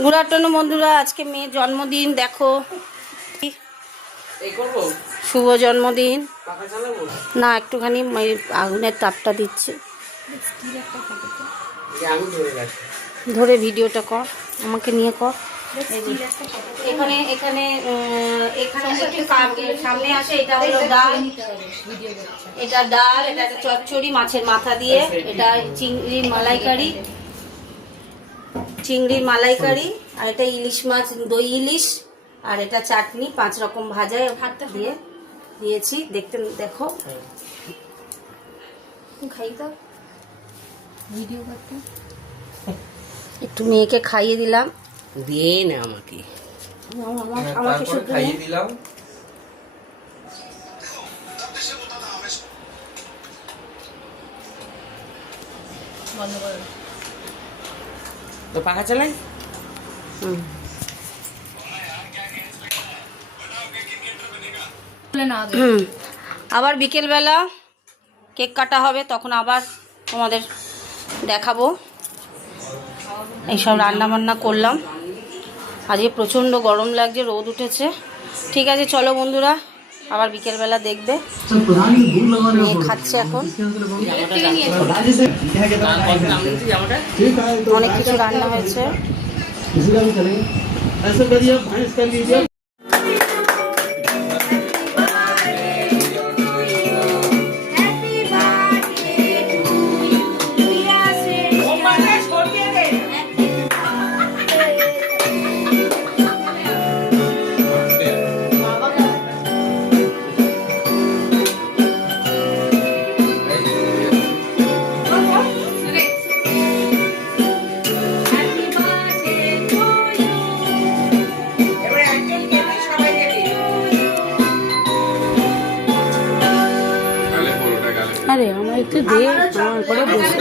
Good afternoon বন্ধুরা, আজকে মেয়ের জন্মদিন। দেখো শুভ জন্মদিন। না, একটুখানি আগুনের তাপটা দিচ্ছে, ধরে ভিডিওটা কর, আমাকে নিয়ে কর। এখানে এখানে এখানে সামনে আসে, এটা হলো ডাল, এটা ডাল, এটা একটা চচ্চড়ি মাছের মাথা দিয়ে, এটা চিংড়ির মালাইকারি, চিংড়ির মালাইকারি, আর এটা ইলিশ মাছ, দই ইলিশ, আর এটা চাটনি, 5 রকম ভাজা দিয়ে দিয়েছি। দেখতে দেখো, খাই তো ভিডিও করতে, একটু মেয়েকে খাইয়ে দিলাম। দিয়ে না আমাকে আমাকে শুধু খাইয়ে দিলাম। বন্ধ করো তো পাখা চালাই। আবার বিকেলবেলা কেক কাটা হবে, তখন আবার তোমাদের দেখাবো। এইসব রান্না বান্না করলাম, আজকে প্রচণ্ড গরম লাগছে, রোদ উঠেছে। ঠিক আছে, চলো বন্ধুরা, আবার বিকেলবেলা দেখবে। মেয়ে খাচ্ছে এখন, অনেক কিছু রান্না হয়েছে। আরে আমার একটু দে, আমার করে বসে